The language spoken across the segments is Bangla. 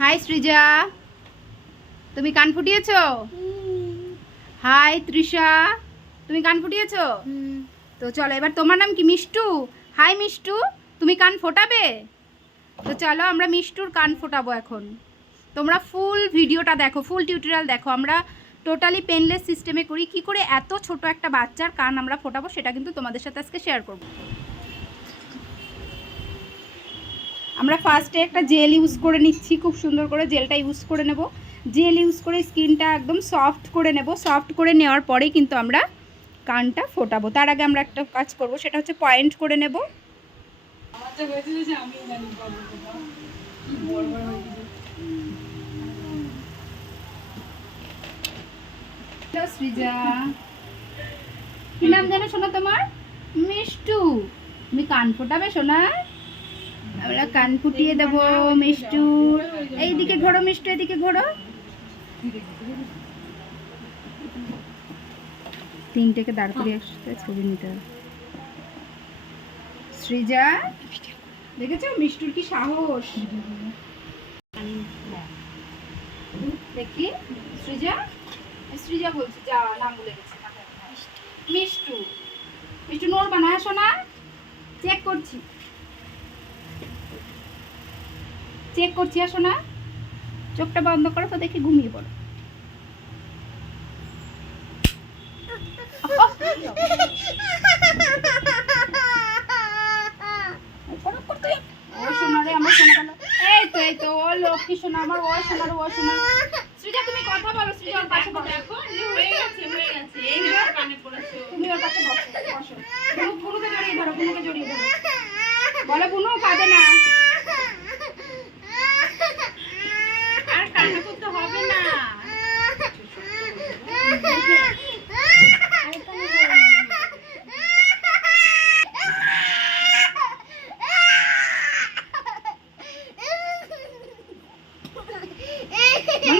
হাই সৃজা তুমি কান ফুটিয়েছ? হাই তৃষা। তুমি কান ফুটিয়েছ? তো চলো, এবার তোমার নাম কি, মিষ্টু? হাই মিষ্টু। তুমি কান ফোটাবে? তো চলো, আমরা মিষ্টুর কান ফোটাবো এখন। তোমরা ফুল ভিডিওটা দেখো ফুল টিউটোরিয়াল দেখো। আমরা টোটালি পেনলেস সিস্টেমে করি। কি করে এত ছোট একটা বাচ্চার কান আমরা ফোটাবো, সেটা কিন্তু তোমাদের সাথে আজকে শেয়ার করব। আমরা ফার্স্টে একটা জেল ইউজ করে নিচ্ছি খুব সুন্দর করে জেলটা ইউজ করে নেব। জেল ইউজ করে স্কিনটা একদম সফট করে নেব। সফট করে নেওয়ার পরেই কিন্তু আমরা কানটা ফোটাবো। তার আগে আমরা একটা কাজ করব সেটা হচ্ছে পয়েন্ট করে নেব। সৃজা। কি নাম জানো শোনা তোমার? মিষ্টু। তুমি কান ফোটাবে শোনা? আমরা কান ফুটিয়ে দেবো, মিষ্টু। এইদিকে ঘোরো, মিষ্টু, এদিকে ঘোরো। তিনটেকে দাঁড় করিয়ে একসাথে ছবি নিতে হবে। সৃজা, দেখেছ? মিষ্টুর কি সাহস? দেখি। সৃজা? সৃজা বলছি, যা, নাম বলে গেছে মিষ্টু। মিষ্টু নড়বা না শোনা। চেক করছি। চেক করছি আসো না। চোখটা বন্ধ করো তো দেখি ঘুমিয়ে পড়ো। তুমি বলো সৃজা ওর পাশে বসো। তুমি বসো ধরো বুনুকে জড়িয়ে ধরো। বলো বুনু কাঁদে না আর কান্না করতে হবে না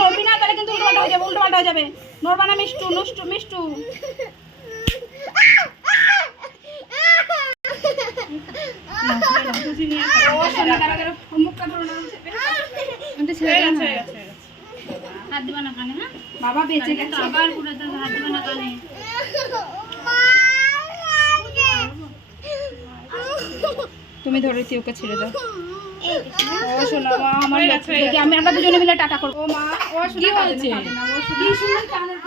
নড়বি না তাহলে কিন্তু উল্টো হয়ে যাবে উল্টো হয়ে যাবে নড়বা না মিষ্টু মিষ্টু মিষ্টু ও সোনা দাঁড়া দাঁড়া মুখটা ধরো না ওটা ছেড়ে দাও না। হাত দিবা না কানে হ্যাঁ বাবা বেঁচে গেছে। আবার পুরো তো হাত দিবা না কানে তুমি ধরে ওকে ছেড়ে দাও। ও শোনা মা আমার দেখি আমি আমরা দুজনে মিলে টাটা করব। ও মা ও শোনা কাঁদে না, ও শোনা। কি সুন্দর কানের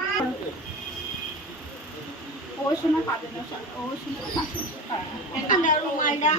ও শোনা কাঁদে না, ও শোনা কাঁদে না।